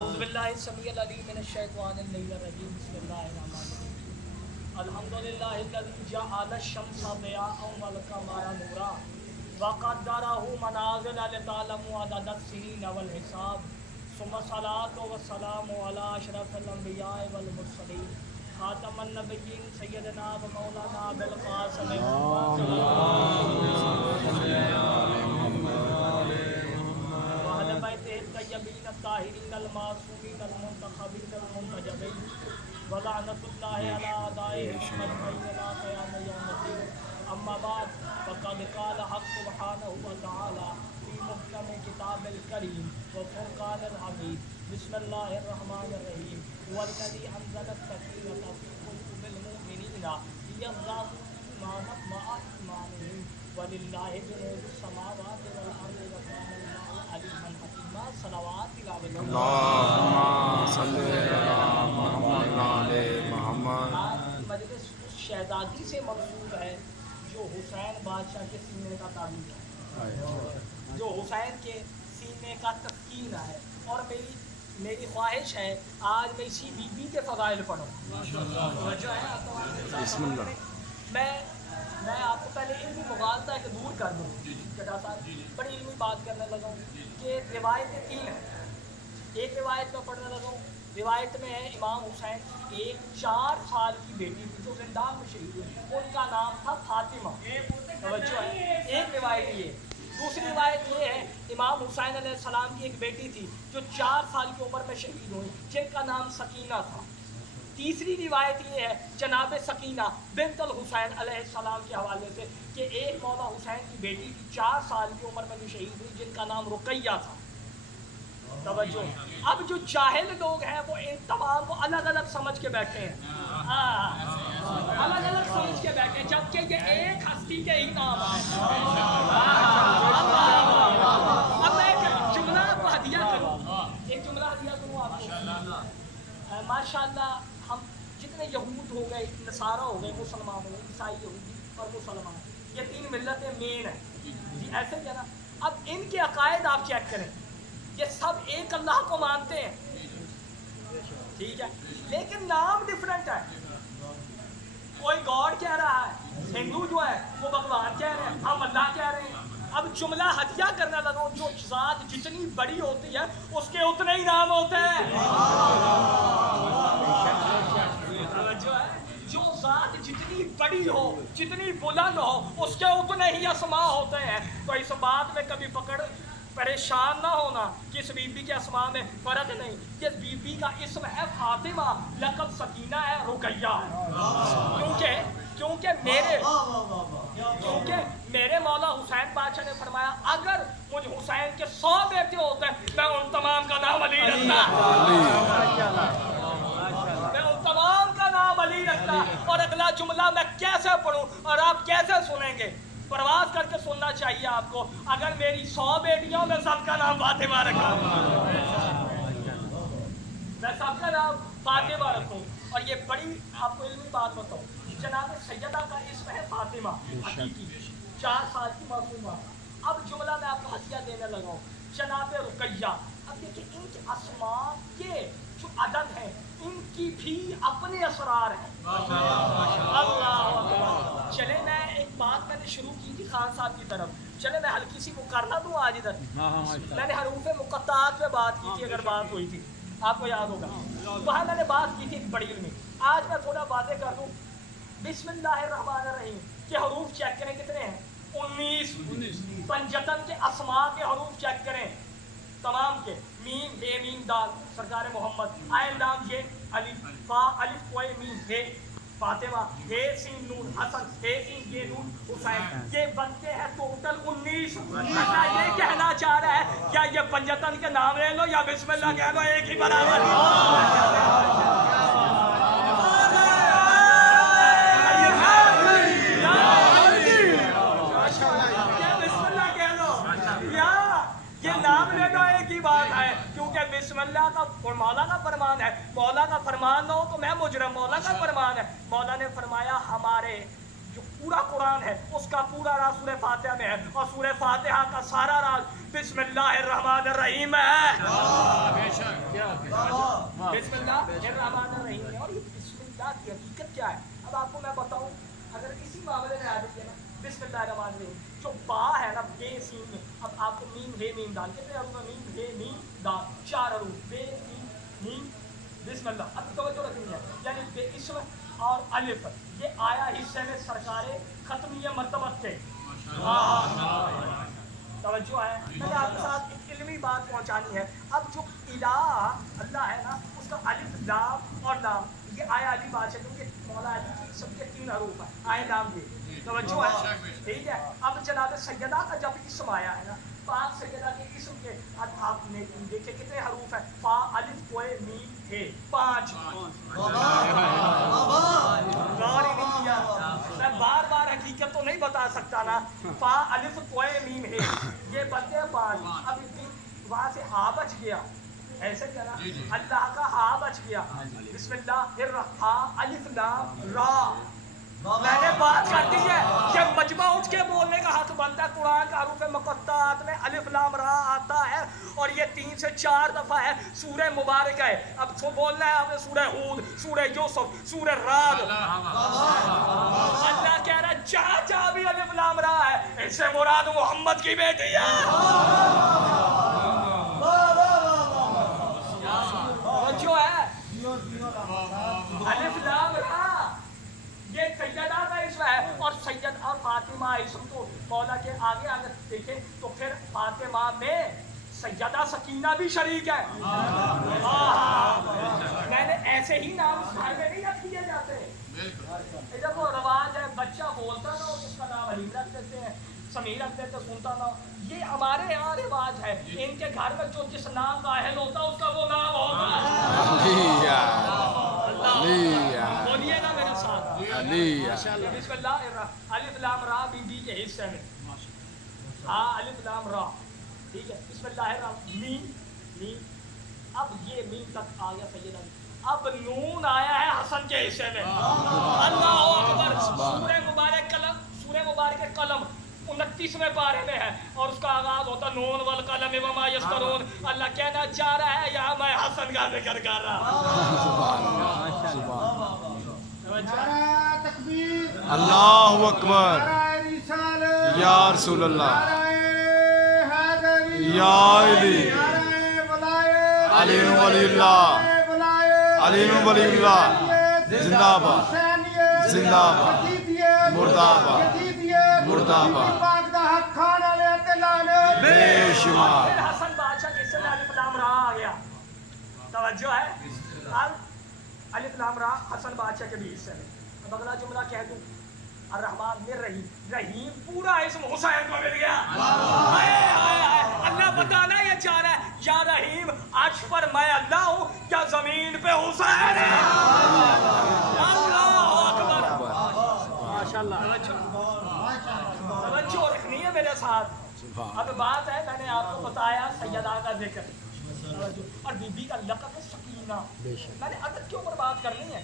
अल्हम्दुलिल्लाहिल्लज़ी जअल अश-शम्सा वल-क़मरा नूरा वक़द्दरहु मनाज़िला लितअलमू अदद-स्सिनीन वल-हिसाब सुम्मा सलातु वस्सलामु अला अशरफिल अंबिया'i वल मुरसलीन खातमन नबिय्यीन सय्यदना व मौलाना अबुल क़ासिम अम्मा बाद फ़क़द क़ाल हक़ सुब्हानहु व तआला फ़ी मुहकम किताबिल करीम व फ़ुरक़ानिल हमीद बिस्मिल्लाहिर रहमानिर रहीम वल्लज़ी अंज़ला सकीनता फ़ी क़ुलूबिल मुमिनीना लियज़्दादू ईमानन मअ ईमानिहिम वलिल्लाहि जुनूदुस समावाति वल अर्दि व काना अल्लाहु अलीमन हकीमा सलवाति अल्लाहुम्मा सल्लि अला मुहम्मद व आले मुहम्मद। मजलिस उस शहजादी से मंसूब है जो हुसैन बादशाह के सीने का ताबीर है, जो हुसैन के सीने का तस्कीन है। और मेरी ख्वाहिश है आज मैं इसी बीबी के फ़ज़ाइल पढ़ूँ। मैं आपको पहले इल्मी मुगालता एक दूर कर दूँ जटा साहब, बड़ी इल्मी बात करने लगा हूँ कि रिवायतें तीन हैं। एक रिवायत में पढ़ने लगा हूँ, रिवायत में है इमाम हुसैन की एक 4 साल की बेटी थी जो जिंदान में शहीद हुई, उनका नाम था फातिमा। तवज्जो है, एक रिवायत ये। दूसरी रिवायत ये है इमाम हुसैन अलैहिस्सलाम की एक बेटी थी जो 4 साल की उम्र में शहीद हुई जिनका नाम सकीना था। तीसरी रिवायत ये है जनाब सकीना बिन्तुल हुसैन अलैहिस्सलाम के हवाले से कि एक मौला हुसैन की बेटी थी 4 साल की उम्र में जो शहीद हुई जिनका नाम रुकैया था। तवज्जो, अब जो जाहिल लोग हैं वो इन तमाम को अलग अलग समझ के बैठे हैं, अलग अलग समझ के बैठे, जबकि ये एक हस्ती के ही नाम है। अब मैं एक जुमला आपको हदिया करूँ, एक जुमला हदिया करूँ आपको। माशाअल्लाह हम जितने यहूद हो गए, नसारा हो गए, मुसलमान हो गए, ईसाई यहूदी और मुसलमान, ये 3 मिल्लतें मेन हैं जी, ऐसे क्या ना। अब इनके अकायद आप चेक करें, ये सब एक अल्लाह को मानते हैं, ठीक है, लेकिन नाम डिफरेंट है। कोई गॉड कह रहा है, हिंदू जो है वो भगवान कह रहे हैं, हम अल्लाह कह रहे हैं। अब जुमला हदिया करने लगा हूं, जो ज़ात जितनी बड़ी होती है उसके उतने ही नाम होते हैं। जो ज़ात जितनी बड़ी हो, जितनी बुलंद हो, उसके उतने ही अस्मा होते हैं। तो इस बात में कभी परेशान ना होना कि इस बीबी के अस्मा में फ़र्क नहीं। ये बीबी का इस्म है फातिमा, लक़ब सकीना है, रुकैया है। क्योंकि मेरे मौला हुसैन बादशाह ने फरमाया अगर मुझ हुसैन के 100 बेटे होते मैं उन तमाम का नाम अली रखता, मैं उन तमाम का नाम अली रखता। और अगला जुमला मैं कैसे पढ़ूं और आप कैसे सुनेंगे, प्रवास करके सुनना चाहिए आपको। अगर मेरी 100 बेटियों में सबका नाम फातिमा रखा, मैं सबका नाम फातिमा रखूं। और ये बड़ी आपको इल्मी बात बताऊं, जनाब सैयदा का इस्म है फातिमा, हकीकी 4 साल की मासूमा। अब जुमला मैं आपको हदिया देने लगा हूँ, जनाब रुकैया। अब देखिए इनके अस्मा के जो अदद हैं इनकी भी अपने असरार हैं। अल्लाह चले, मैं एक बात मैंने शुरू की थी खान साहब की तरफ, चले मैं हल्की सी मुकरना दूँ आज इधर। मैंने हरूफ मुक़त्ताअत पे बात की थी, अगर बात हुई थी आपको याद होगा, वहाँ मैंने बात की थी बड़ी में। आज मैं थोड़ा वादे कर दूँ, बिस्मिल्लाहिर्रहमानिर्रहीम के हरूफ चेक करें कितने हैं, 19। पंजतन के अस्मा के हरूफ चेक करें तमाम के, मीम हे मीम दाल सरकार मोहम्मद, आइन लाम ये अलिफ फा अलिफ कोई मीम हे फातिमा, हे सीन नून हसन, हे सीन ये नून हुसैन, ये बनते हैं टोटल 19। ये कहना चाह रहा है क्या ये पंजतन के नाम ले लो या बिस्मिल्लाह कह लो, एक ही बराबर। बिस्मिल्लाह का मौला का फरमान है, मौला का फरमान ना हो तो मैं मुजरम, मौला का फरमान है। मौला ने फरमाया हमारे जो पूरा कुरान है उसका पूरा राज सूरह फातिहा में है, और सूरह फातिहा का सारा राज बिस्मिल्लाहिर्रहमानिर्रहीम है। बिस्मिल्लाहिर्रहमानिर्रहीम है। और ये बिस्मिल्लाह की हकीकत क्या है? अब आपको मैं बताऊं, अगर इसी मामले में आ जाती है ना बिस्मिल्लाहिर्रहमानिर्रहीम, जो बा है ना बे सीन में, अब आपको मीम हे मीम दाल कितने हरूफ है? मीम हे मीम दाल 4 हरूफ, बे सीन मीम बिस्मिल्लाह। अब तवज्जो रखनी है, यानी बे इस्म और अलिफ ये आया हिस्से में सरकारे खत्मिया मर्तबत थे। तवज्जो है, मैंने आपके साथ एक इल्मी बात पहुंचानी है। अब जो इलाह अल्लाह है ना, उसका अलिफ लाम और नाम ये आया अली बात है, क्योंकि मौला अली की सबके 3 हरूफ है, आए नाम ये। तवज्जो है, ठीक है। अब जनाब सैयदा का जब इसम आया है ना, पाक सैयदा के इसम के अब आपने देखे कितने हरूफ है? फा अलिफ कोए मीम हे 5। मैं बार बार हकीकत तो नहीं बता सकता ना। फा अलिफ कोए मीम हे ये बनते हैं 5। अब वहां से हा बच गया, ऐसे क्या ना, अल्लाह का हा बच गया। बिस्मिल्लाह अलिफ लाम रा। मैंने बात कर दी है कि मजमा उठ के बोलने का हक बनता है। कुरान का हरूफ मुक़त्तात में अलिफ लाम रा आता है और ये 3 से 4 दफा है। सूरह मुबारक है, अब तो बोलना है आपने सूरह हूद, सूरह यूसुफ, सूरह राद। अल्लाह कह रहा है जहाँ जहाँ भी अलिफ लाम रा है, इससे मुराद मोहम्मद की बेटी है। जो है अलिफ लाम रा ये सैयदा का इसम है। और सैयद और फातिमा इसम तो मौला के आगे आगे देखें तो फिर फातिमा में सैयदा सकीना भी शरीक है। मैंने ऐसे ही नाम घर में नहीं रख दिए जाते। जब वो रवाज है, बच्चा बोलता ना उसका नाम अलीम रख देते हैं, समीर रख देते, सुनता ना। ये हमारे यहाँ रिवाज है। इनके घर में जो जिस नाम का अहल होता उसका वो नाम होगा। बोलिएगा मेरे साथ। बिस्मिल्लाह अलिफ लाम रा बीबी के हिस्से में अलिफ लाम रा, ठीक है। बिस्मिल्लाह मीम मीम, अब ये मीम तक आ गया सैयदा। अब नून आया है हसन के हिस्से में। अल्लाह अकबर। सूरह मुबारक कलम 29वें पारे में है और उसका आगाज होता नून वल कलम वमा यस्तरून। अल्लाह कहना चाह रहा है यहाँ मैं हसन का जिक्र कर रहा हूँ। अल्लाहु अकबर। या रसूल अल्लाह, या अली वलीउल्लाह, अली वलीउल्लाह, जिंदाबाद जिंदाबाद, मुर्दाबाद मुर्दाबाद, बेशुमार। हसन बादशाह के हिस्से में अलिफ लाम रा आ गया। तवज्जो है, अब अलिफ लाम रा हसन बादशाह के भी हिस्से में। अब अगला जुमला कह दूं, अर्रहमान में रहीम, रहीम पूरा इसम हुसैन को मिल गया। अल्लाह बताना ये चाह रहा है या रहीम अर्श पर मैं अल्लाह हूँ, क्या जमीन पे हुसैन है? अल्लाह अकबर, माशाअल्लाह। तवज्जो रखनी है मेरे साथ। अब बात है, मैंने आपको बताया सैयदा का जिक्र और बीबी का लक़ब है सकीना। मैंने अदद के ऊपर बात करनी है।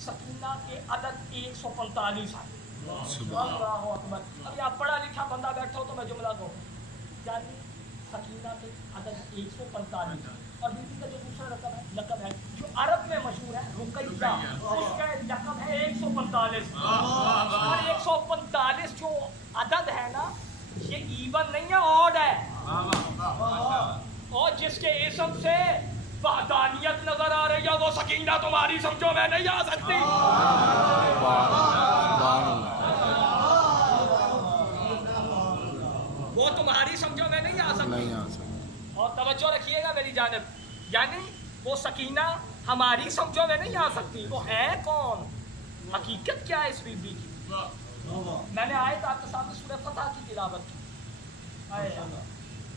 सकीना के अदद 145 है। अल्लाहु अकबर। अब यहाँ पढ़ा लिखा बंदा बैठा हो तो मैं जुमला कहूँ, यानी सकीना के अदद 145 और बीबी का जो दूसरा लक़ब है जो अरब में मशहूर है रुकैया, उसका लक़ब है 145। और 145 जो अदद है ना, ये इवन नहीं है, ऑड है। और जिसके इसम से वहदानियत नजर आ रही है वो सकीना तुम्हारी समझो में नहीं आ सकती। वो तुम्हारी समझो में नहीं आ सकती। और तवज्जो रखिएगा मेरी जानिब, यानी वो सकीना हमारी समझो में नहीं आ सकती। वो है कौन, हकीकत क्या है इस बीबी की? मैंने आयत आपके सामने सूरह फतह की तिलावत की।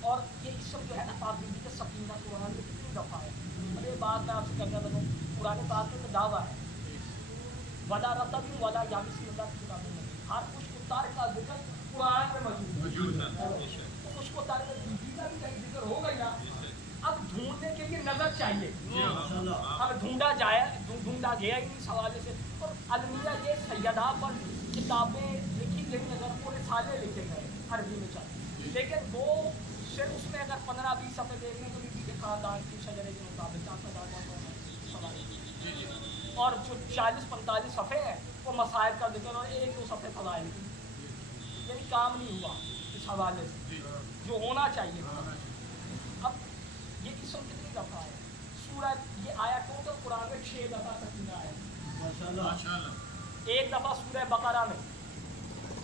और ये इसम जो है ना पाक बीबी के सकीना कुरान में कितनी दफ़ा है। अरे बात मैं आपसे करने लगूँ, कुरान पाक में दावा है वला रतबी वला याबिस वला किताबुन नज़ीर, हर कुछ उतार का जिक्र कुरान में मौजूद है। तो उसको उतार का बीबी का भी कहीं जिक्र होगा ही ना। अब ढूंढने के लिए नजर चाहिए। अब ढूंढा गया इन हवाले से। और अलमिया ये सैयदा पर किताबें लिखी गई, अगर पूरे साले लिखे गए अरबी में चाहिए, लेकिन वो फिर उसमें अगर 15-20 सफ़े देखने को भी खानदान की शजरे के मुताबिक सवाल, और जो 40-45 सफ़े हैं वो मसाइल का जिक्र और 1-2 सफ़े फज़ाइल की, यानी काम नहीं हुआ इस हवाले से जो होना चाहिए। अब ये किस्म कितनी दफ़ा है सूरह, ये आया टोटल कुरान में 6 दफ़ा सकीना है, एक दफ़ा सूरह बकरा में,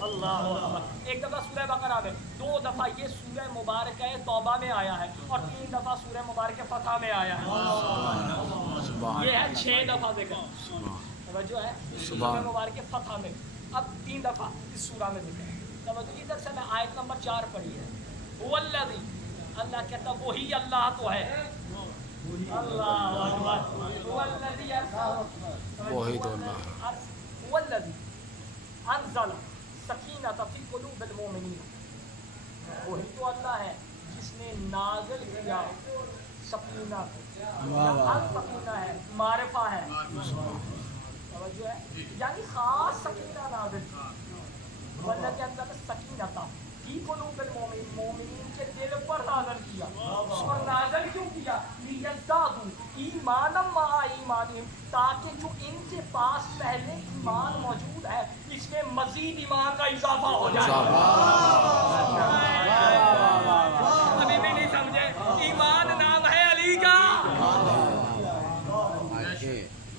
अल्लाह अकबर, एक दफ़ा सूरह बकरा में, 2 दफ़ा ये सूरह मुबारक है तौबा में आया है, और 3 दफ़ा सूरह मुबारक फतह में आया है। ये है 6 दफ़ा जिक्र जो है सूरह मुबारक फतह में। अब 3 दफ़ा इस सूरह में जिक्र है। तब इधर से मैं आयत नंबर 4 पढ़ी है, वल्लज़ी, अल्लाह कहता वही अल्लाह तो है, अल्लाह अकबर, वही तो अल्लाह, वल्लज़ी अंज़ल सकीनत फी क़ुलूबिल मोमिनीन, वही तो अल्लाह है जिसने नाज़िल किया सकीना को, सकीना है मारिफा है, जो है यानी खास सकीना नाज़िल, वल्लज़ी अंज़ल सकीनत फी क़ुलूबिल मोमिनीन के दिल पर नाज़िल किया, और नाज़िल क्यों किया, लियज़्दादू ईमानम मआ ईमानिहिम, ताकि जो इनके पास पहले ईमान मौजूद है इसमें मजीद ईमान का इजाफा हो जाए। अभी भी नहीं समझे, ईमान नाम है अली का,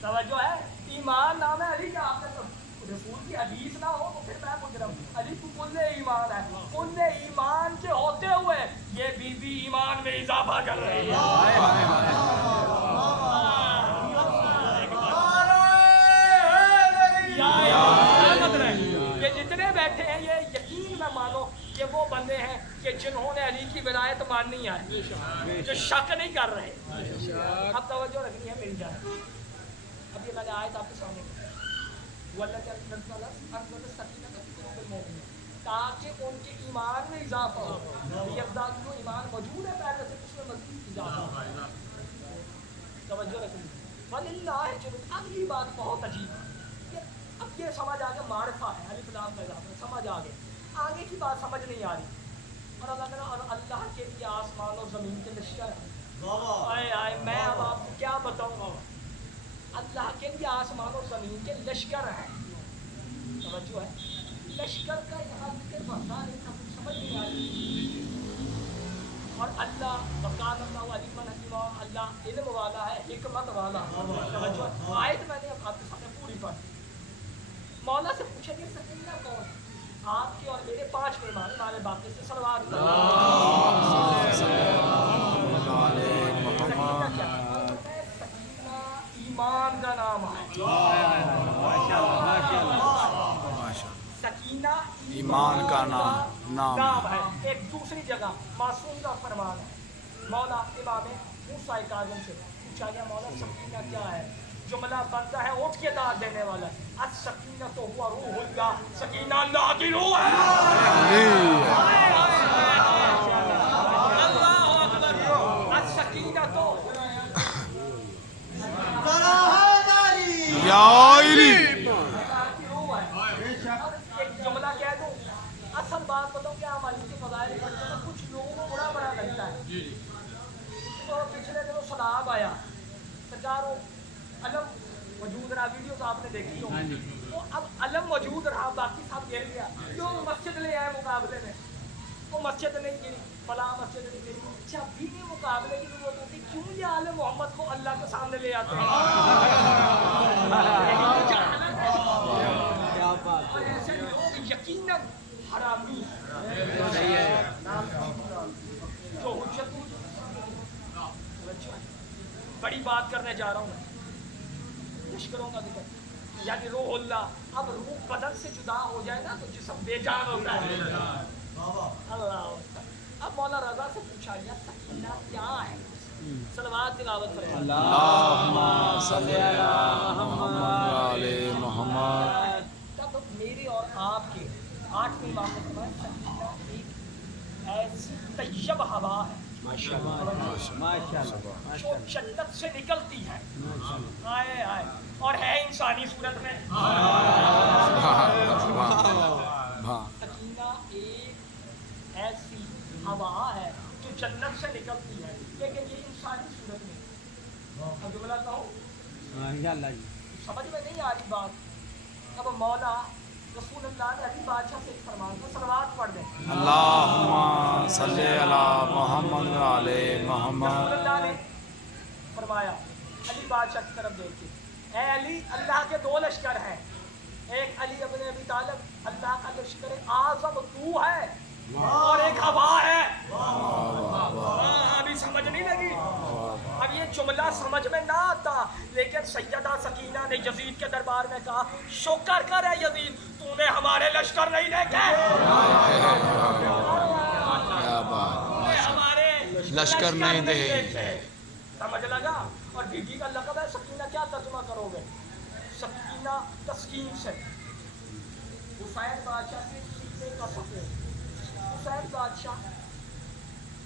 तवज्जो है, ईमान नाम है अली का। आपने तो रसूल की हदीस ना हो तो फिर मैं मुजरम, अली तू कुल्ले ईमान है, कुल्ले ईमान के होते हुए ये बीबी ईमान में इजाफा कर रही है। ये जितने बैठे हैं ये यकीन में मानो कि वो बंदे हैं कि जिन्होंने अली की विलायत माननी है, जो शक नहीं कर रहे। अब तवज्जो रखनी है मेरी जान। अब ये मैंने आयत आपके सामने, ताकि उनके ईमान में इजाफा हो, जो ईमान मौजूद है पहले से उसमें मज़ीद इजाफा। तवज्जो रखनी। वलिल्लाहि जुनूद, अगली बात बहुत अजीब है, अब ये समझ आ गया मारिफा है, अलिफ लाम का इजाफा समझ आ गया, आगे की बात समझ नहीं आ रही। और अल्लाह के लिए आसमान और ज़मीन के लश्कर है, आए आए मैं अब आपको क्या बताऊँ, अल्लाह के लिए आसमान और ज़मीन के लश्कर हैं। समझो है, लश्कर का यहाँ जिक्र बढ़ता नहीं था, कुछ समझ नहीं आ रही। और अल्लाह वकान अल्लाह अलीमन हकीमा, अल्लाह इल्म वाला है, हिकमत वाला। समझो आयत मैंने आपके सामने पूरी पढ़ी। मौला से पूछा कि सकीना कौन, आपके और मेरे 5 मेहमान हमारे बाकी से सलवार ईमान का नाम है, सकीना ईमान का नाम है। एक दूसरी जगह मासूम का फरमान है, मौला इमाम मूसा काज़िम से पूछा गया मौला सकीना क्या है, जुमला बनता है ऊँट के दाद देने वाला, अस सकीना तो हुआ रूहुल्लाह, सकीना अल्लाह की रूह है। अल्लाह अकबर, अस सकीना तो एक जुमला कह दूं, असल बात बताऊं क्या हमारी के फज़ाइल पढ़ते हैं, कुछ लोगों को बड़ा लगता है। तो पिछले दिनों सलाब आया, सरकारों अलम मौजूद रहा, वीडियो तो आपने देखी हो, तो अब अलम मौजूद रहा, बाकी सब गिर गया। लोग मस्जिद ले आए मुकाबले में, वो मस्जिद नहीं गिरी, फला मस्जिद नहीं गिरी, जब भी नहीं मुकाबले की जरूरत होती, क्यों ये आले मोहम्मद को अल्लाह के सामने ले आते हैं। और ऐसे लोग यकीनन हरामी जो बड़ी बात करने जा रहा हूँ, लश्करों का जिक्र, यानी रूहुल्लाह। अब रूह बदन से जुदा हो जाए ना तो जिस्म बेजान होता है। अल्लाह। अब मौला रज़ा से पूछा गया सकीना क्या है, सलवात तिलावत फरमाइए। अल्लाहुम्मा सल्ली अला मुहम्मद। तब मेरे और आपके 8वें इमाम ने फरमाया सकीना एक ऐसी तैयब हवा है जो जन्नत से निकलती है, आए आए, और है इंसानी सूरत में। सकीना एक ऐसी हवा है जो जन्नत से निकलती है, लेकिन ये इंसानी सूरत में। अब जुमला कहूँ, समझ में नहीं आ रही बात। अब मौला रसूलुल्लाह ने अली बादशाह से फरमान को सलवात पढ़ दें। अल्लाहुम्मा सल्ली अला मुहम्मद व आले मुहम्मद। रसूलुल्लाह ने फरमाया अली बादशाह की तरफ देख के, ऐ अली, अल्लाह के दो लश्कर हैं, एक अली इब्न अबी तालिब, अल्लाह का लश्कर आज़म तू है, और एक हवा है। अभी समझ नहीं लगी। अब ये जुमला समझ में ना आता, लेकिन सैयदा सकीना ने यजीद के दरबार में कहा, शुक्र कर है यजीद, तूने हमारे लश्कर नहीं देखे, हमारे लश्कर नहीं देखे। समझ लगा। और बीबी का लक़ब है सकीना, क्या तर्जुमा करोगे? सकीना तस्कीन से। हुसैन बादशाह के सीने का सफेद, हुसैन बादशाह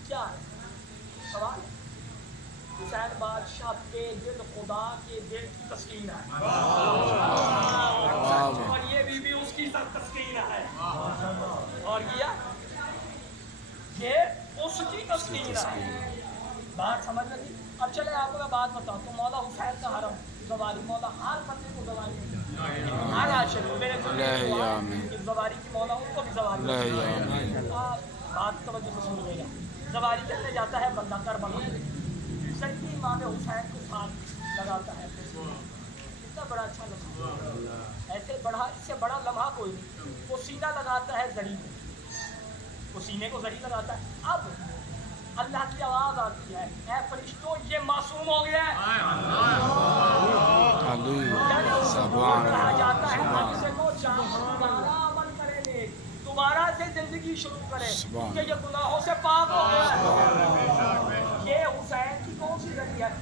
क्या है? सवाल। हुसैन बादशाह के दिल खुदा के दिल की तस्कीन है, और ये बीबी उसकी सब तस्कीन है, और ये उसकी तस्कीन है। बात समझ लगी। अब चले आपको मैं बात बताऊँ तो मौला हुसैन का हरम ज़वारी, मौला हर बंदे को ज़वारी, हर आशिक मेरे ज़वारी की मौला उनको भी ज़वारी। बात तवज्जो से सुनिएगा। ज़वारी कहने जाता है बंदा करबला, सच्ची इमाम हुसैन को साथ लगाता है, कितना बड़ा अच्छा लम्हा, ऐसे बड़ा, इससे बड़ा लम्हा कोई नहीं। वो सीना लगाता है जड़ी में, वो सीने को जड़ी लगाता है। अब अल्लाह की आवाज आती है, ऐ फरिश्तों ये मासूम हो गया है। कहा जाता है हमसे को दोबारा अमल करेंगे, दोबारा से जिंदगी शुरू करें, क्योंकि ये गुनाहों से पाक हो गया है। ये हुसैन की कौन सी जरिया है?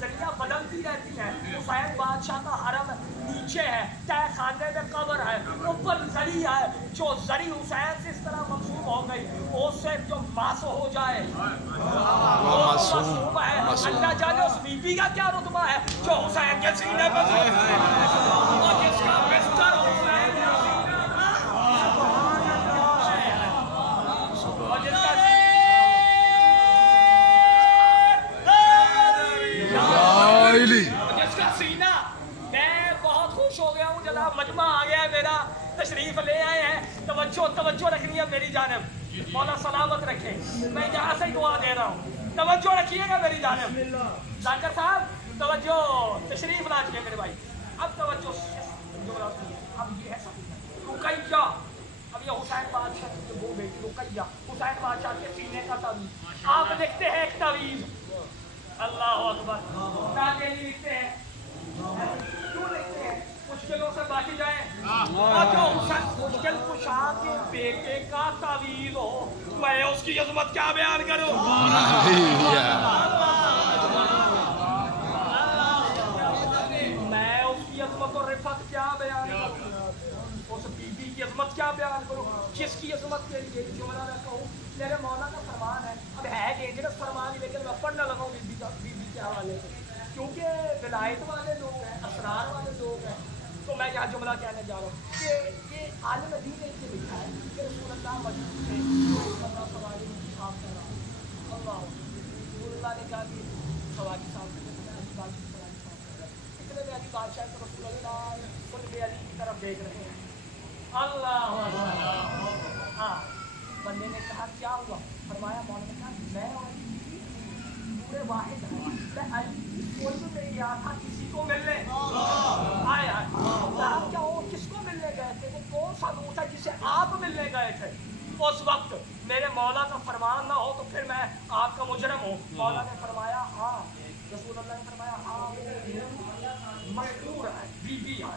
जरिया बदलती रहती है। हुसैन बादशाह का हरम नीचे है, तय खाने में कब्र है, ऊपर जरी है। जो जरी हुसैन से इस तरह मंसूब हो गई, उससे जो मासूम हो जाए वो मासूम है। अल्लाह जाने उस बीबी का क्या रुतबा है जो हुसैन के सीने पर और जिसका बिस्तर हुसैन के सीने और जिसका सीना। मैं बहुत खुश हो गया हूँ जनाब, मजमा आ गया है मेरा, तशरीफ ले आए हैं। तवज्जो रखनी है मेरी जानिब, मौला सलामत रखे। मैं यहाँ से ही दुआ दे रहा हूँ, तवज्जो रखिएगा मेरी जानिब। जाकर साहब तवज्जो, तशरीफ लाजिए मेरे भाई। अब तवज्जो, अब ये है रुकैया। अब ये हुसैन बादशाह की वो बेटी रुकैया, हुसैन बादशाह के सीने का तवीज़। आप लिखते हैं एक तवीज़, अल्लाह अकबर, ताकि लिखते हैं, क्यों लिखते हैं? मुश्किलों से बाकी जाए। और जो मुश्किल कुशा के बेटे का तावीज़ हो, मैं उसकी अज़मत क्या बयान करूं? मैं उसकी अज़मत और रिफ़त क्या बयान करूं? उस बीबी की अज़मत क्या बयान करूं जिसकी अज़मत के लिए जुमला मैं कहूं मेरे मौला का फरमान है। अब है डेंजरस फरमान, लेकिन मैं पढ़ने लगा हूँ बीबी के हवाले से, क्योंकि विलायत वाले लोग हैं, असरार वाले लोग हैं। तो मैं यहाँ जुमला कहने जा रहा हूँ कि ये आलिम दीन ने ये लिखा है कि रसूलुल्लाह मस्जिद से सवारी साफ कर रहा हूँ। अल्लाह ने कहा कि सवारी साफ कर इतने में अली बादशाह तो रसूलुल्लाह अली की तरफ देख रहे हैं। अल्लाह, हाँ, बंदे ने कहा क्या हुआ? फरमाया, मौला ने कहा मैं और पूरे वाहिद हैं, मैं अली की कोई भी नहीं गया था किसी को मिलने। आए क्या हो, किसको मिलने गए थे? वो कौन सा दूर था जिसे आप मिलने गए थे? उस वक्त मेरे मौला का फरमान ना हो तो फिर मैं आपका मुजरम हूँ। मौला ने फरमाया हाँ, रसूलुल्लाह ने फरमाया हाँ, मशहूर है, बीबी है।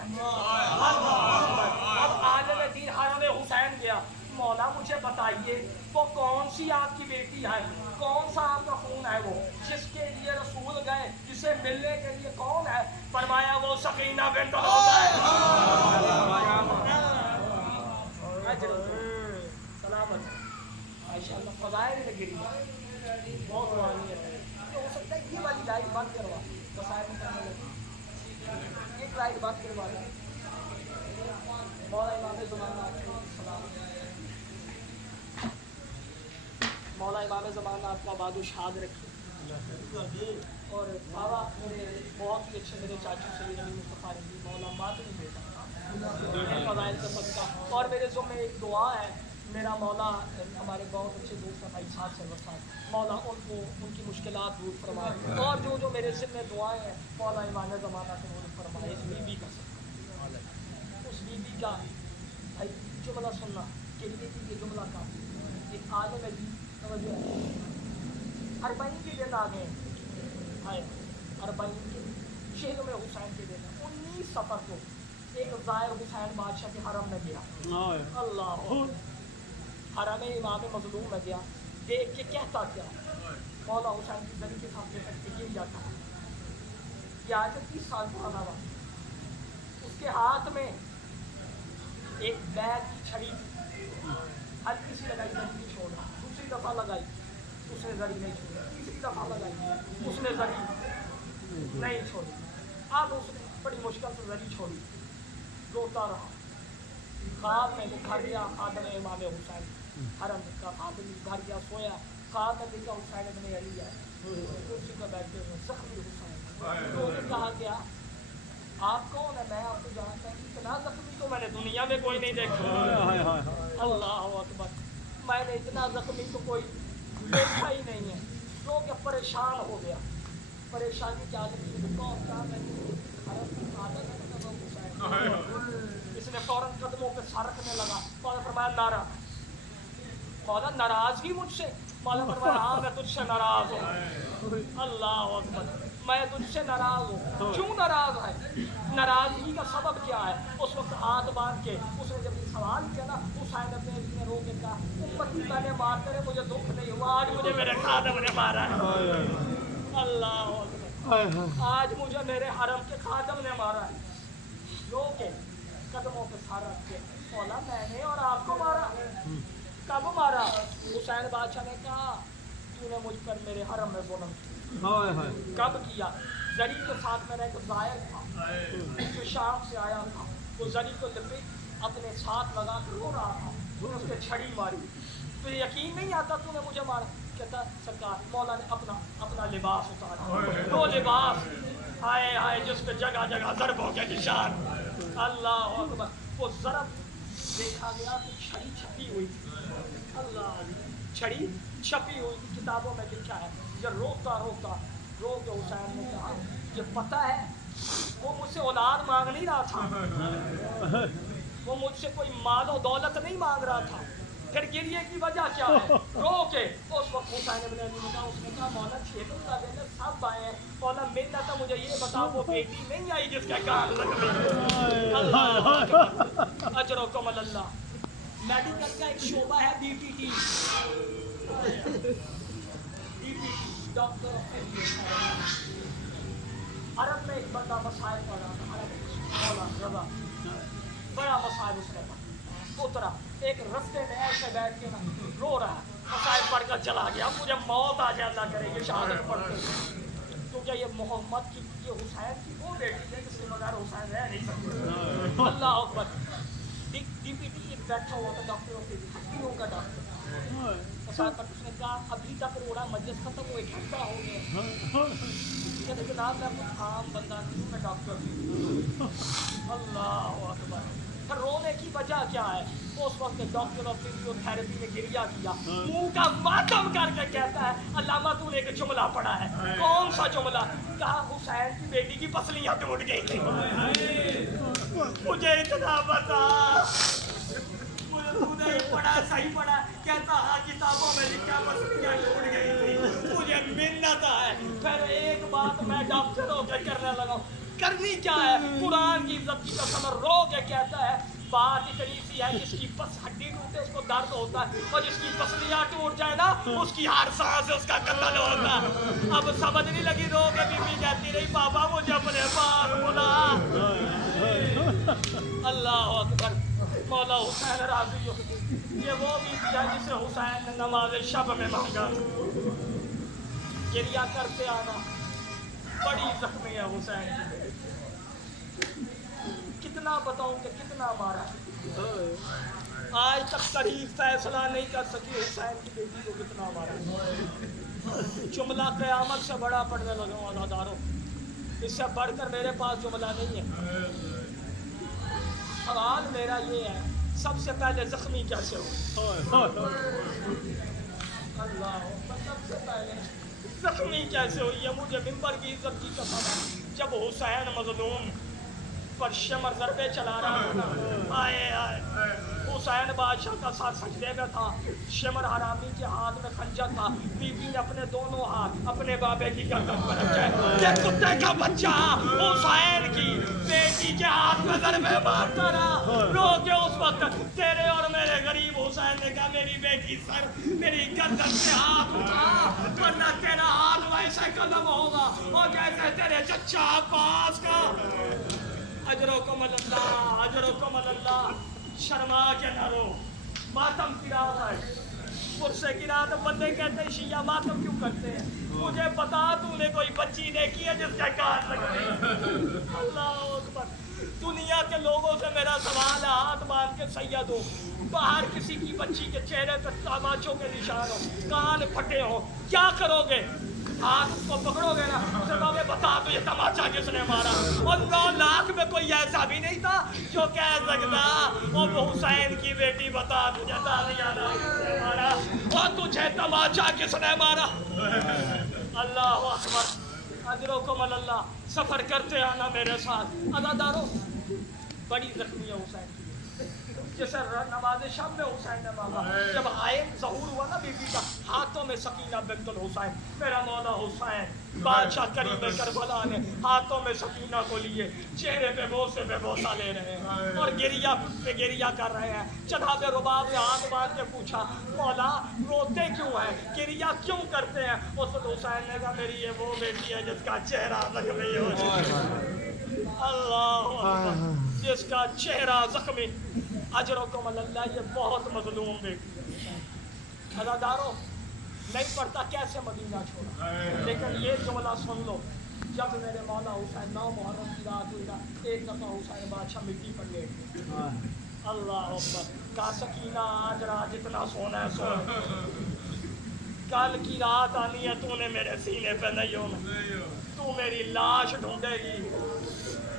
अब आलिम दीन हरम हुसैन गया, मौला मुझे बताइए वो कौन सी आपकी बेटी है, कौन सा आपका खून है वो जिसके लिए रसूल गए, जिसे मिलने के लिए कौन है? फरमाया वो सकीना बिन्त हुसैन। सलामत माशाअल्लाह, फज़ाइल में गिरी बहुत वाली है। तो हो सकता है ये वाली लाइट बंद करवा, एक लाइट बंद करवा मौला इमाम ज़माना मौला इमाम ज़माना आपका आबाद शाद रखे। और बाबा मेरे बहुत ही अच्छे मेरे चाचू सैयद अली मुस्तफ़ा रज़ी मौला मातमी बेटा फ़ज़ाइल का सदका। और मेरे जो में एक दुआ है, मेरा मौला हमारे बहुत अच्छे दोस्त हैं भाई साहब सरवर साहब, मौला उनको उनकी मुश्किलात दूर फरमाए। और जो जो मेरे सिर में दुआएँ हैं मौला इमाम ज़माना से दूर फरमाए। इस बीबी का सदका, उस बीबी का भाई जुमला सुनना कि बीबी के जुमला का एक आलम है। अरबाइन के दिन आ गए आए, अरबाइन के शहर में हुसैन के दिन 19 सफ़र को एक ज़ाहिर हुसैन बादशाह के हरम में गया। अल्लाह हरम इमाम मज़लूम में गया, देख के कहता क्या मौला हुसैन की जरी के साथ लेकर के गिर जाता है। ये आज 30 साल पुराना हुआ। उसके हाथ में एक बैग की छड़ी थी, हल्की सी लगाई, जरी नहीं छोड़ा। दूसरी दफ़ा लगाई, उसने जरी नहीं छोड़ी। तीसरी दफ़ा लगाई, उसने जरी नहीं छोड़ी। अब उसने बड़ी मुश्किल से जरी छोड़ी, रोता रहा। ख्वाब में घर गया खादम इमाम हुसैन, हरम का खादम घर गया, सोया। ख्वाब में देखा हुसैन इब्न अली है कुर्सी पर बैठे हुए, ज़ख्मी हुसैन। तो उन्हें कहा गया आप कौन है? मैं आपको जानता हूँ, इतना ज़ख्मी तो मैंने दुनिया में कोई नहीं देखा। अल्लाह अकबर, मैंने इतना ज़ख्मी तो कोई देखा ही नहीं है। तो क्या परेशान हो गया, परेशानी क्या लगी, कौन क्या इसने फौरन कदमों पे सर रखने लगा। मौला फरमाया नारा, मौला नाराजगी मुझसे? मौला फरमाया हाँ मैं तुझसे नाराज हूँ। अल्लाह अकबर, मैं तुझसे नाराज हूँ। क्यों नाराज है? नाराजगी का सबब क्या है? उस वक्त हाथ बांध के उसने जब ये सवाल किया ना, हुसैन अपने रो के कहा उम्मती मैंने मारते रहे, मुझे दुख नहीं हुआ, आज मुझे मेरे खादम ने मारा है। अल्लाह अकबर, आज मुझे मेरे हरम के खादम ने मारा है। रो के कदमों पे सर रख के मौला मैंने और आपको मारा? कब मारा? हुसैन बादशाह ने कहा तूने मुझ पर मेरे हरम में जुल्म किया। कब किया? जरी के साथ मेरा एक ज़ायर था जो शाम से आया था, वो जरी को लिपिट अपने साथ लगा कर रो रहा था, तूने उसके छड़ी मारी, तुझे यकीन नहीं आता तूने मुझे मारा? कहता सरकार, मौला ने अपना लिबास उतारा, वो लिबास आए आए जिस पे जगह जगह ज़रबों के निशान। अल्लाह अकबर, वो ज़रब देखा गया तो छड़ी छपी हुई थी। अल्लाह, छड़ी छपी हुई थी, किताबों में लिखा है। जब रोता रोता रो के हुसैन ने कहा कि पता है वो मुझसे औलाद मांग नहीं रहा था, वो मुझसे कोई मालो दौलत नहीं मांग रहा था, फिर गिरिए की वजह क्या है? रो के उस वक्त हुसैन इब्न अली ने कहा, उसने कहा मौला 6 दिन का दिन सब आए हैं, मौला मिलना था मुझे ये बताओ वो बेटी नहीं आई जिसका कान लग गई? अल्लाह अजरो कमल अल्लाह। मेडिकल का एक शोबा है DTT, डॉक्टर अरब में एक बंदा मसाइल पढ़ रहा था, अरब बड़ा मसाइल उसने पढ़ा, उतरा एक रस्ते में ऐसे बैठ के ना रो रहा है, मसाइल पढ़कर चला गया, मुझे मौत आ जाए अल्लाह करे ये शहादत पढ़ते। तो क्या ये मोहम्मद की, ये हुसैन की वो बेटी है जिसके बगैर हुसैन रह नहीं सकते? अल्लाह अकबर। DPT एक बैठा हुआ था डॉक्टर हड्डियों का डॉक्टर, उसने कहा अभी तक रोड़ा, मजलिस खत्म हुए 1 घंटा हो गया, कहते जनाब मैं कुछ आम बंदा नहीं, मैं डॉक्टर हूँ। अल्लाह अकबर, फिर रोने की वजह क्या है? उस वक्त डॉक्टर ऑफ फिजियोथेरेपी ने गिरिया किया, मुंह का मातम करके कहता है अल्लामा तूने एक जुमला पढ़ा है। कौन सा जुमला? कहा हुसैन की बेटी की पसलियां टूट गई थी। मुझे इतना बता, मुझे पढ़ा सही पढ़ा? कहता हाँ किताबों में लिखा पसलियां टूट गई थी, मुझे मिन्नत है। फिर एक बात मैं डॉक्टर होकर करने लगा, करनी क्या है? कुरान की इज्जत की कसम रो के कहता है बात इतनी सी है, जिसकी बस हड्डी टूटे उसको दर्द होता है, और जिसकी पसलियां टूट जाए ना उसकी हर सांस उसका कत्ल होता है। अब समझ नहीं लगी, रो के बीबी कहती रही बाबा मुझे अपने पास बुला। अल्लाह अकबर, मौला हुसैन राजी हो। ये वो बीबी है जिसे हुसैन ने नमाज शब में मांगा, गिरिया करते आना, बड़ी जख्मी है हुसैन। कितना बताऊं कि कितना मारा, آج تک تاریخ فیصلہ نہیں کر سکی حسین کی بیٹی کو کتنا مارا. جملہ قیامت سے بڑا پڑھنے لگا ہوں عزاداروں، اس سے بڑھ کر میرے پاس جملہ نہیں ہے. سوال میرا یہ ہے، سب سے پہلے زخمی کیسے ہو؟ اللہ، سب سے پہلے زخمی کیسے ہوئی ہے؟ مجھے ممبر کی عزت کی قسم ہے، جب حسین مظلوم پر شمر ضربے چلا رہا تھا، آئے حسین بادشاہ کا ساتھ سجدے میں تھا، شمر حرامی کے ہاتھ میں خنجر تھا، بی بی نے اپنے دونوں ہاتھ اپنے بابے کی گردن پر رکھے، یہ کتے کا بچہ حسین کی بیٹی کے ہاتھ میں ضربے مارتا رہا. رو کے اس وقت تیرے اور میرے غریب حسین نے کہا میری بیٹی سر میری گردن سے ہاتھ اٹھا، ورنہ تیرا ہاتھ ویسے قلم ہوگا اور جیسے تیرے چچا عباس کا. اجرکم اللہ، اجرکم اللہ. شرما کے نہ رو، ماتم کی رات ہے، غصے کی رات. بندے کہتے ہیں شیعہ ماتم کیوں کرتے ہیں؟ مجھے بتا تو نے کوئی بچی دیکھی ہے جس کے کان لگتے ہیں؟ اللہ اکبر. دنیا کے لوگوں سے میرا سوال ہے، ہاتھ باندھ کے سید ہو، باہر کسی کی بچی کے چہرے پہ تماچوں کے نشان ہو، کان پھٹے ہو، کیا کرو گے؟ ہاتھ کو پکڑو گے نا، اسے کہو گے بتا تو یہ تماچا کس نے مارا. اور 9 لاکھ میں کوئی ایسا بھی نہیں تھا جو کہہ سکتا وہ حسین کی بیٹی بتا تجھے تالیانہ کس نے مارا اور تجھے تماچا کس نے مارا. اللہ اکبر. اجرکم اللہ. سفر کرتے آنا میرے ساتھ. عزاداروں، بڑی زخمی ہے حسین کی، جیسے نماز شب میں حسین نے مانگا. جب آئے ظہور ہوا نا بی بی کا، ہاتھوں میں سکینہ بنت الحسین، میرا مولا حسین بادشاہ کریم کربلا نے ہاتھوں میں سکینہ کو لیے، چہرے پہ بوسے پہ بوسہ لے رہے ہیں اور گریہ پہ گریہ کر رہے ہیں. جناب رباب نے ہاتھ باندھ کے پوچھا مولا روتے کیوں ہیں، گریہ کیوں کرتے ہیں؟ اس وقت حسین نے کہا میری یہ وہ بیٹی ہے جس کا چہرہ زخمی ہو، اللہ اکبر، جس کا چہرہ زخمی. اجرکم اللہ. یہ بہت مظلوم بیٹی ہے. عزاداروں، نہیں پڑھتا کیسے مدینہ چھوڑا، لیکن یہ جملہ سن لو. جب میرے مولا حسین 9 محرم کی رات ہوئی نا، ایک دفعہ حسین بادشاہ مٹی پر لیٹ گئے. اللہ اکبر. کا سکینہ آج رات جتنا سونا ہے سونا، کل کی رات آنی ہے تو نے میرے سینے پہ نہیں ہونا، تو میری لاش ڈھونڈے گی.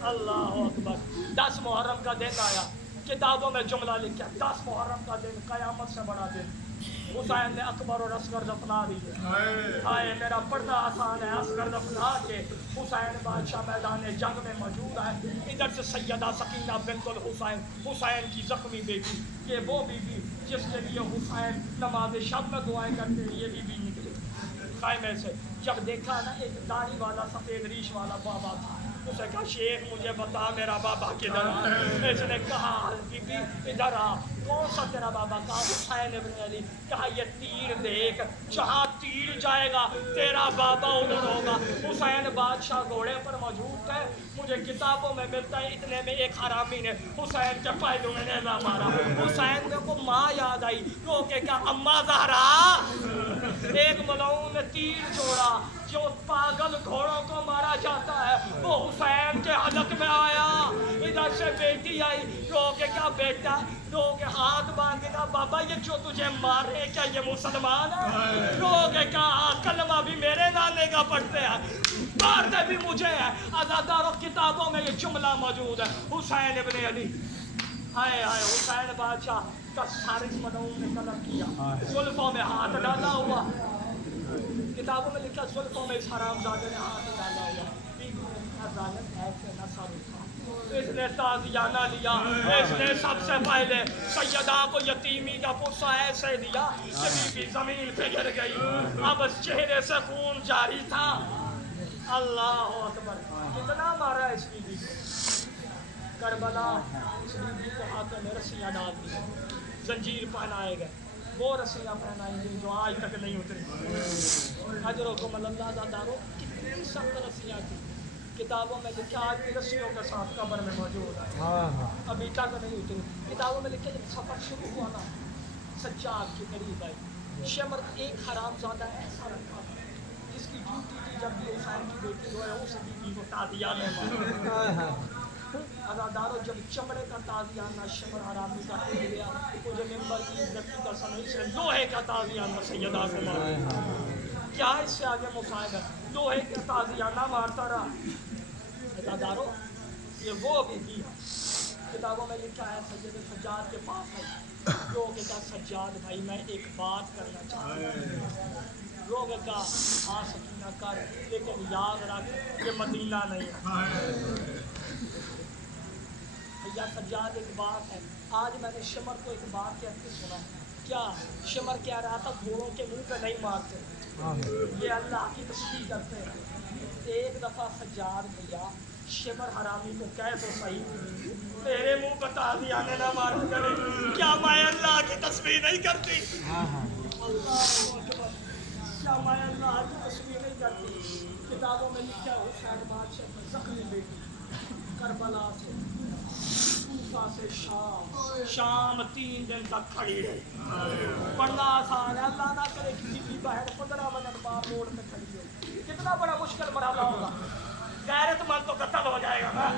اللہ اکبر. 10 محرم کا دن آیا، کتابوں میں جملہ لکھا 10 محرم کا دن قیامت سے بڑا دن. حسین نے اکبر اور اصغر دفنا دیے. ہائے میرا پڑھنا آسان ہے. اصغر دفنا کے حسین بادشاہ میدان جنگ میں موجود ہے. ادھر سے سیدہ سکینہ بنت الحسین، حسین کی زخمی بیٹی، یہ وہ بی بی جس کے لیے حسین نماز شب میں دعائیں کرتے ہیں. یہ بی بی نکلی خیمے سے. جب دیکھا نا ایک داڑھی والا سفید ریش والا بابا تھا، اسے کہا شیخ مجھے بتا میرا بابا کدھر ہے؟ اس نے کہا بی بی ادھر آ. کون سا تیرا بابا؟ کہا حسین ابن علی. کہا یہ تیر دیکھ، جہاں تیر جائے گا تیرا بابا ادھر ہوگا. حسین بادشاہ گھوڑے پر موجود تھے. مجھے کتابوں میں ملتا ہے اتنے میں ایک حرامی نے حسین کے پہلو میں نیزہ مارا. حسین کو ماں یاد آئی، رو کے کہا اماں زہرا. ایک ملعون نے تیر چھوڑا. جو پاگل گھوڑوں کو مارا جاتا ہے وہ حسین کے حلق میں آیا. ادھر سے بیٹی آئی، رو کے کہا بیٹا، رو کے ہاتھ باندھ کے کہا بابا یہ جو تجھے مار رہے کیا یہ مسلمان ہے؟ رو کے کہا کلمہ بھی میرے نانے کا پڑھتے ہیں، مارتے بھی مجھے ہیں. عزاداروں کتابوں میں یہ جملہ موجود ہے حسین ابن علی. ہائے ہائے. حسین بادشاہ کا سارے مدعون نے قلم کیا، زلفوں میں ہاتھ ڈالا ہوا. کتابوں میں لکھا زلفوں میں اس حرام زادے نے ہاتھ ڈالا ہوا. ظالم ایسے نہ سر اٹھا. اس نے تازیانہ لیا. اس نے سب سے پہلے سیدہ کو یتیمی کا پرسہ ایسے دیا کہ بی بی زمین پہ گر گئی. اب اس چہرے سے خون جاری تھا. اللہ اکبر. کتنا مارا اس بی بی کو. کربلا اس بی بی کو ہاتھوں میں رسیاں ڈال دی، زنجیر پہنائے گئے. وہ رسیاں پہنائی گئی جو آج تک نہیں اتری. اجرکم اللہ. عزاداروں کتنی سخت رسیاں تھیں. کتابوں میں لکھا آج بھی رسیوں کے ساتھ قبر میں موجود ہے، ابھی تک نہیں اتری. کتابوں میں لکھا جب سفر شروع ہوا نا، سجاد کے قریب آئی. شمر ایک حرام زادہ ایسا رکھا جس کی ڈیوٹی تھی جب بھی حسین کی بیٹی جو ہے اس بیوی کو تازیانہ مارا. अज़ादारों जब चमड़े का ताज़ियाना शमर हरामी का हो गया, मुझे मिंबर की इज्जत की कसम से लोहे का ताज़ियाना सैयदा से मारा। क्या इससे आगे मुफायदा? लोहे का ताज़ियाना मारता रहा। अज़ादारों ये वो भी किया। किताबों में लिखा है सैयद सज्जाद के पास है, लोग कहता सज्जाद भाई मैं एक बात करना चाहता हूँ। लोग का हाँ सकीना कर, लेकिन याद रख ये मदीना नहीं है। भैया सज्जाद एक बात है, आज मैंने शमर को एक बात कहते सुना। क्या शमर कह रहा था घोड़ों के मुंह पे नहीं मारते, ये अल्लाह की तस्बीह करते हैं। एक दफ़ा सज्जाद भैया शमर हरामी को कह तो सही, तेरे मुंह पर ताज़ियाने ना मार करे, क्या मैं अल्लाह की तस्बीह नहीं करती? क्या मैं अल्लाह की तस्बीह नहीं करती? किताबों में लिखा हुसैन बादशाह की ज़ख्मी बेटी करबला से कूफा से शाम 3 दिन तक खड़ी रही। पढ़ना आसान है, अल्लाह ना करे किसी की बहन 15 मिनट बाद रोड पे खड़ी हो, कितना बड़ा मुश्किल मरहला होगा। गैरतमंद तो कत्ल हो जाएगा ना।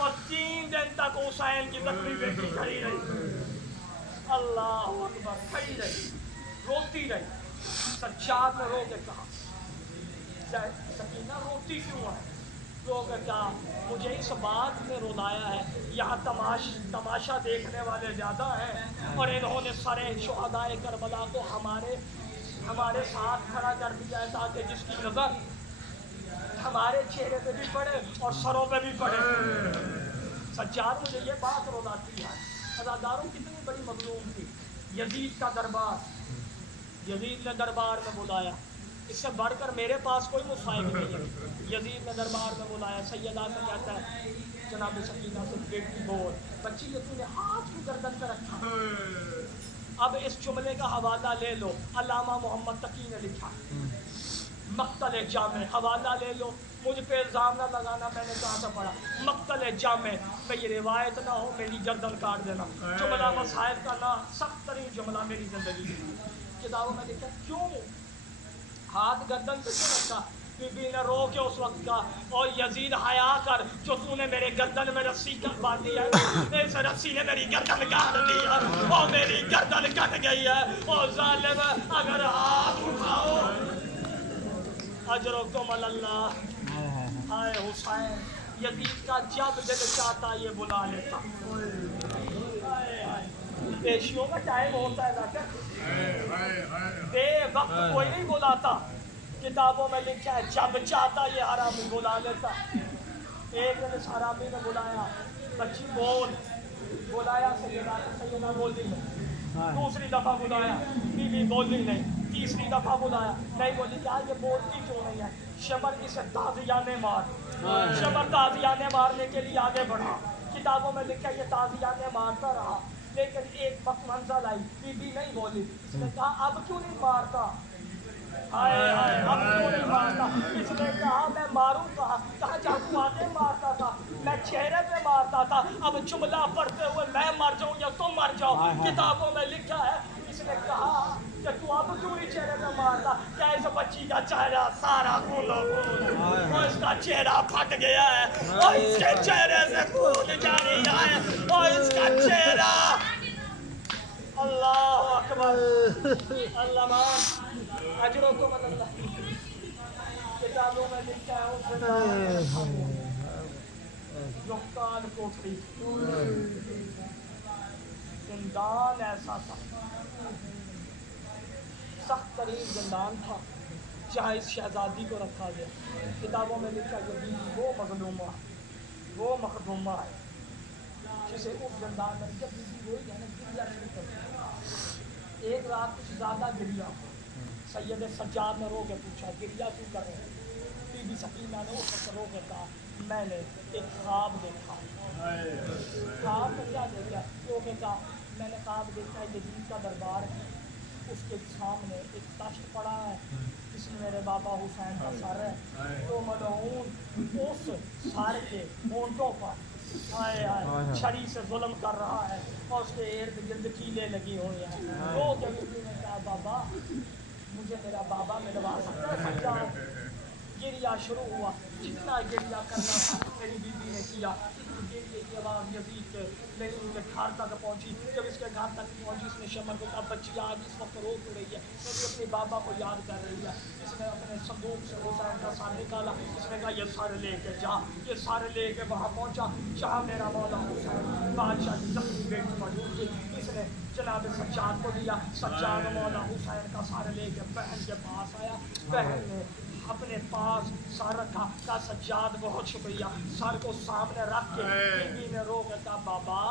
और 3 दिन तक हुसैन की ज़ख्मी बेटी खड़ी रही। अल्लाह अकबर, खड़ी रही, रोती रही। सज्जाद ने रो के कहा सकीना रोती क्यों है? रो के कहा मुझे इस बात में रुलाया है, यहाँ तमाशा देखने वाले ज़्यादा हैं और इन्होंने सारे शुहदाए करबला को हमारे साथ खड़ा कर दिया है ताकि जिसकी नज़र हमारे चेहरे पे भी पड़े और सरों पे भी पड़े। सज्जाद मुझे ये बात रुलाती है। अज़ादारों कितनी बड़ी मज़लूम थी। यजीद का दरबार, यजीद ने दरबार में बुलाया, इससे बढ़कर मेरे पास कोई मुसाइब नहीं है। यजीद ने दरबार में बुलाया, सैयदा से कहता है जनाब सकीना से बेटी बोल, बच्ची ये तूने हाथ की गर्दन पे रखा। अब इस जुमले का हवाला ले लो, अल्लामा मोहम्मद तकी ने लिखा मक्तल जामे, हवाला ले लो, मुझ पे इल्ज़ाम ना लगाना मैंने कहाँ से पढ़ा। मक्तल जामे, मेरी रिवायत ना हो मेरी गर्दन काट देना। जुमला मसाइब का ना सख्त तरीन जुमला मेरी ज़िंदगी। किताबों में लिखा क्यों हाथ गर्दन पे क्यों रखा? बीबी ने रो के उस वक्त का, और यजीद हया कर, जो तूने मेरे गर्दन में रस्सी बांधी है, इस रस्सी ने मेरी गर्दन काट दी है और मेरी गर्दन कट गई है। और जालिम अगर हाथ उठाओ अजरुकुम अल्लाह। हाय हुसैन, यजीद का जब दिल चाहता ये बुला लेता। पेशियों का टाइम होता है ना, बे वक्त कोई नहीं बुलाता। किताबों में लिखा है जब चाहता ये हरामी बुला लेता। एक दिन इस हरामी ने बुलाया, बच्ची बोल, बुलाया सैयदा बोली नहीं। दूसरी दफ़ा बुलाया, बीबी बोली नहीं। तीसरी दफ़ा बुलाया, नहीं बोली। क्या ये बोलती क्यों नहीं है? शमर इसे ताज़ियाने मार। शमर ताज़ियाने मारने के लिए आगे बढ़ा। किताबों में लिखा ये ताज़ियाने मारता रहा, लेकिन एक वक्त मंज़िल आई, बीबी नहीं बोली। इसने कहा अब क्यों नहीं मारता? हाय हाय, अब क्यों नहीं मारता? इसने कहा मैं मारूं कहा जादू आते मारता था, मैं चेहरे पे मारता था, अब जुमला पढ़ते हुए मैं मर जाऊं या तुम मर जाओ। किताबों में लिखा है इसने कहा कि तू अब क्यों नहीं चेहरे पे मारता? क्या इस बच्ची का चेहरा सारा खून और इसका चेहरा फट गया है और इसके चेहरे से खून जारी है और इसका चेहरा। अल्लाह अकबर, अल्लाह अजरों को मतलब किताबों में लिखा है जो कान कोठरी जिंदान ऐसा था, सख्त तरीन जिंदान था जहाँ इस शहजादी को रखा गया। किताबों में लिखा है वो मजलूमा, वो मखदूमा है जिसे उस जिंदान में जब बीबी वही है ना गिरिया शुरू कर। एक रात कुछ ज़्यादा गिरिया, सैयद सज्जाद ने रो के पूछा गिरिया क्यों कर रहे हैं? बीबी सकीना ने उस वक्त रो के कहा मैंने एक ख्वाब देखा। ख्वाब में क्या देखा? रो के कहा मैंने ख्वाब देखा यजीद का दरबार है, उसके सामने एक तख्त पड़ा है जिसमें मेरे बाबा हुसैन का सर है, तो मलऊन उस सर के होंठों पर छड़ी से जुल्म कर रहा है और उसके इर्द गिर्द कीले लगी हुई हैं। रो के बीबी ने कहा बाबा मुझे मेरा बाबा मिलवा सकता है? सज्जाद گریا شروع ہوا، جتنا گریا کرنا تھا میری بیوی نے کیا، اتنی گریے کی آواز یزید کے لیکن ان کے گھر تک پہنچی۔ جب اس کے گھر تک پہنچی اس نے شمر کو کہا بچی آج اس وقت رو کیوں رہی ہے؟ کیونکہ اپنے بابا کو یاد کر رہی ہے۔ اس نے اپنے صندوق سے حسین کا سر نکالا، اس نے کہا یہ سر لے کے جا، یہ سر لے کے وہاں پہنچا جہاں میرا مولا حسین بادشاہ کی زخمی بیٹی موجود تھی۔ اس نے جناب سجاد کو دیا، سجاد مولا حسین کا سر لے کے بہن کے پاس آیا، بہن نے اپنے پاس سر رکھا، کہا سجاد بہت شکریہ، سر کو سامنے رکھ کے بیوی نے رو کے کہا بابا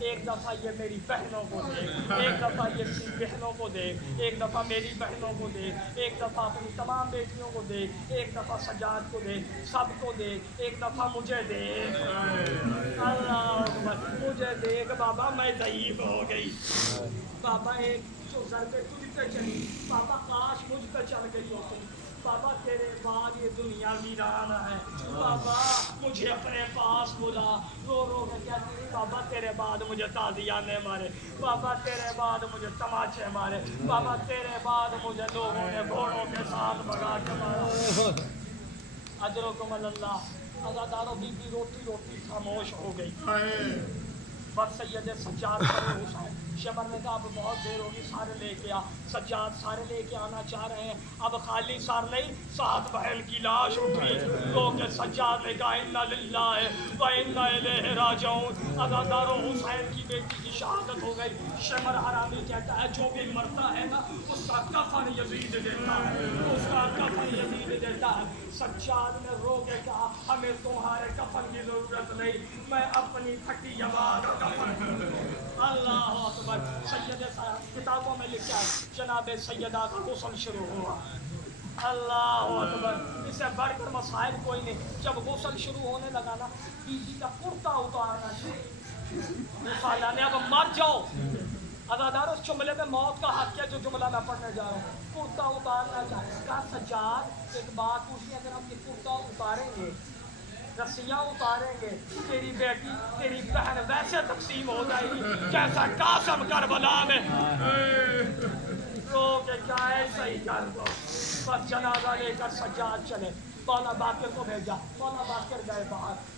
ایک دفعہ یہ میری بہنوں کو دے، ایک دفعہ یہ بہنوں کو دے، ایک دفعہ میری بہنوں کو دے، ایک دفعہ اپنی تمام بیٹیوں کو دے، ایک دفعہ سجاد کو دے، سب کو دے، ایک دفعہ مجھے دے۔ اللہ اکبر، مجھے دیکھ بابا میں ضعیف ہو گئی، بابا ایک جو ضربے تجھ پہ چلی بابا کاش مجھ پہ چل گئی ہوتی، بابا تیرے بعد یہ دنیا ویران ہے، بابا مجھے اپنے پاس بلا، رو رو کے کہتی ہے بابا تیرے بعد مجھے تازیانے مارے، بابا تیرے بعد مجھے تماچے مارے، بابا تیرے بعد مجھے لوگوں نے گھوڑوں کے ساتھ بھگا کے مارا۔ اجرکم اللہ۔ عزادارو بی بی روتی روتی خاموش ہو گئی۔ بس سید سجاد حسین شمر نے کہا اب بہت دیر ہوگی، سارے لے کے آ۔ سجاد سارے لے کے آنا چاہ رہے ہیں، اب خالی سار نہیں، سات بہن کی لاش اٹھی تو کہ سجاد نے کہا انا للہ و انا الیہ راجعون۔ عزادارو حسین کی بیٹی کی شہادت ہو گئی۔ شمر حرامی کہتا ہے جو بھی مرتا ہے نا اس کا کفن یزید دیتا ہے، اس کا کفن یزید دیتا ہے۔ سجاد نے رو کے کہا ہمیں تمہارے کفن کی ضرورت نہیں، میں اپنی پھٹی جوان کا کفن۔ اللہ اکبر۔ سید کتابوں میں لکھا ہے جناب سیدہ کا غسل شروع ہوا۔ اللہ اکبر، اس سے بڑھ کر مسائل کوئی نہیں۔ جب غسل شروع ہونے لگا نا بیوی کا کرتا اتارنا شروع، نے اب مر جاؤ۔ عزادار اس جملے میں موت کا حق ہے جو جملہ میں پڑھنے جا رہا ہوں، کرتا اتارنا چاہے۔ کہا سجاد ایک بات پوچھی، اگر ہم یہ کرتا اتاریں گے، رسیاں اتاریں گے، تیری بیٹی تیری بہن ویسے تقسیم ہو جائے گی جیسا قاسم کربلا میں۔ رو کے کیا ایسا ہی کر دو۔ بس جنازہ لے کر سجاد چلے، مولا باقر کو بھیجا، مولا باقر گئے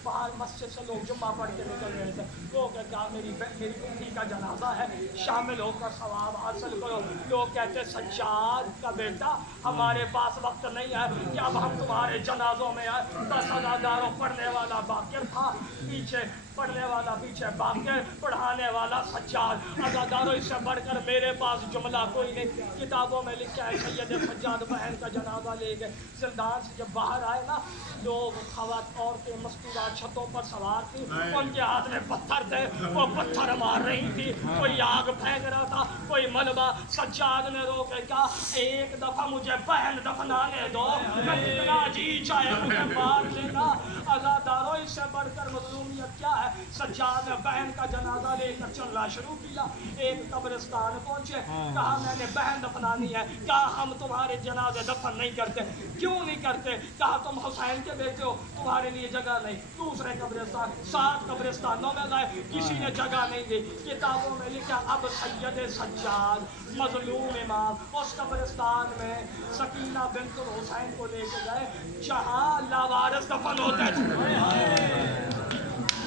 باہر مسجد سے لوگ جمعہ پڑھ کے نکل گئے تھے۔ لوگ کہا میری بیٹی کا جنازہ ہے، شامل ہو کر ثواب حاصل کرو۔ لوگ کہتے سجاد کا بیٹا ہمارے پاس وقت نہیں ہے کہ اب ہم تمہارے جنازوں میں آئے۔ 10,000 پڑھنے والا باقر تھا، پیچھے پڑھنے والا پیچھے باقر، پڑھانے والا سجاد۔ عزادارو اس سے بڑھ کر میرے پاس جملہ کوئی نہیں۔ کتابوں میں لکھا ہے سید سجاد بہن کا جنازہ لے گئے، زندان سے جب باہر آئے نا لوگ خواتین عورتیں مستورات چھتوں پر سوار تھی، ان کے ہاتھ میں پتھر تھے، وہ پتھر مار رہی تھی، کوئی آگ پھینک رہا تھا، کوئی ملبہ۔ سجاد نے رو کے کہا ایک دفعہ مجھے بہن دفنانے دو، میں کتنا جی چاہے مجھے مار لینا۔ عزادارو اس سے بڑھ کر مظلومیت کیا ہے؟ سجاد نے بہن کا جنازہ لے کر چلنا شروع کیا، ایک قبرستان پہنچے، کہا میں نے بہن دفنانی ہے، کہا ہم تمہارے جنازے دفن نہیں کرتے۔ کیوں نہیں کرتے؟ کہا تم حسین کے بیٹے ہو، تمہارے لیے جگہ نہیں۔ دوسرے قبرستان، 7 قبرستانوں میں گئے، کسی نے جگہ نہیں دی۔ کتابوں میں لکھا اب سید سجاد مظلوم امام اس قبرستان میں سکینہ بنت الحسین کو لے کے گئے جہاں لاوارث دفن ہوتے تھے،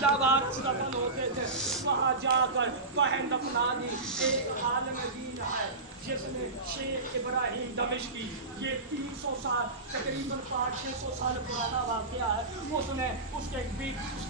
لاوارث دفن ہوتے تھے، وہاں جا کر بہن دفنا دی۔ ایک عالم دین ہے جس نے شیخ ابراہیم دمشقی، یہ 300 سال تقریباً 500-600 سال پرانا واقعہ ہے، اس نے اس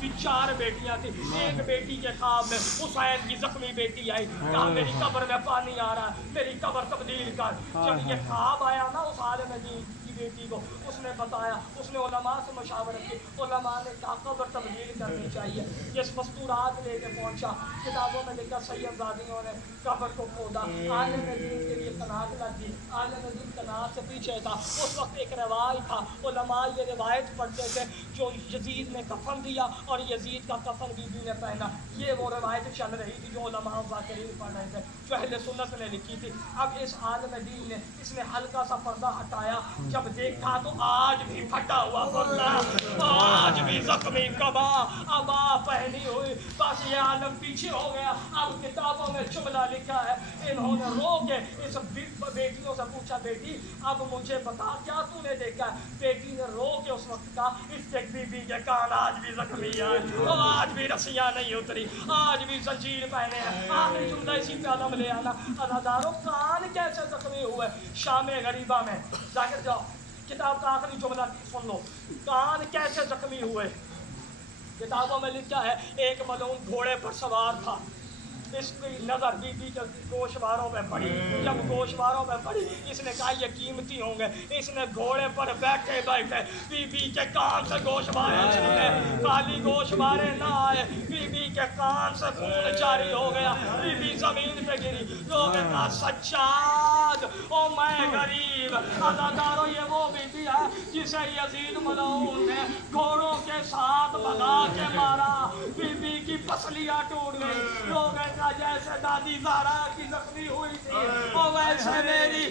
کی 4 بیٹیاں تھیں، ایک بیٹی کے خواب میں حسین کی زخمی بیٹی آئی، کہا میری قبر میں پانی آ رہا ہے، میری قبر تبدیل کر۔ جب یہ خواب آیا نا اس عالم دین کی بیٹی کو، اس نے بتایا، اس نے علماء سے مشاورت کی، علماء نے کہا قبر تبدیل کرنی چاہیے۔ یہ مستورات لے کے پہنچا، کتابوں میں لکھا سید زادیوں نے قبر کو کھودا، عالم دین کے لیے کناز لگ گئی، عالم دین کناز سے پیچھے تھا۔ اس وقت ایک روایت تھا، علماء یہ روایت پڑھتے تھے جو یزید نے کفن دیا اور یزید کا کفن بی بی نے پہنا، یہ وہ روایت چل رہی تھی جو علماء ذاکرین پڑھ رہے تھے، جو اہل سنت نے لکھی تھی۔ اب اس عالم دین نے اس نے ہلکا سا پردہ ہٹایا، جب देखा तो आज भी फटा हुआ कुर्ता, आज भी जख्मी कबा, अबा पहनी हुई, बस ये आलम पीछे हो गया। अब किताबों में जुमला लिखा है, इन्होंने रो के इस बेटियों से पूछा, बेटी अब मुझे बता क्या तूने देखा है? बेटी ने रो के उस वक्त कहा, इसके बीबी के कान आज भी जख्मी है, और आज भी रस्सियां नहीं उतरी, आज भी जंजीर पहने हैं। आखिरी जुमला इसी पे आलम ले आना, अदादारों कान कैसे जख्मी हुए? शाम गरीबा में जाकर जाओ, किताब का आखिरी जुमला सुन लो, कान कैसे जख्मी हुए। किताबों में लिखा है, एक मलून घोड़े पर सवार था, इसकी नज़र बीबी के गोशवारों में पड़ी। जब गोशवारों में पड़ी, इसने कहा ये कीमती होंगे। इसने घोड़े पर बैठे बैठे बीबी के कान से गोशवारे छीने, खाली गोशवारे ना आए, बीबी के कान से खून जारी हो गया। बीबी जमीन पे गिरी, लोगों ने कहा सज्जाद ओ मैं गरीब। अदादारों ये वो बीबी है जिसे यजीद मलऊन ने घोड़ों के साथ भगा के मारा, बीबी की पसलियां टूट गई। लोग जैसे दादी ज़हरा की जख्मी हुई थी, वो वैसे मेरी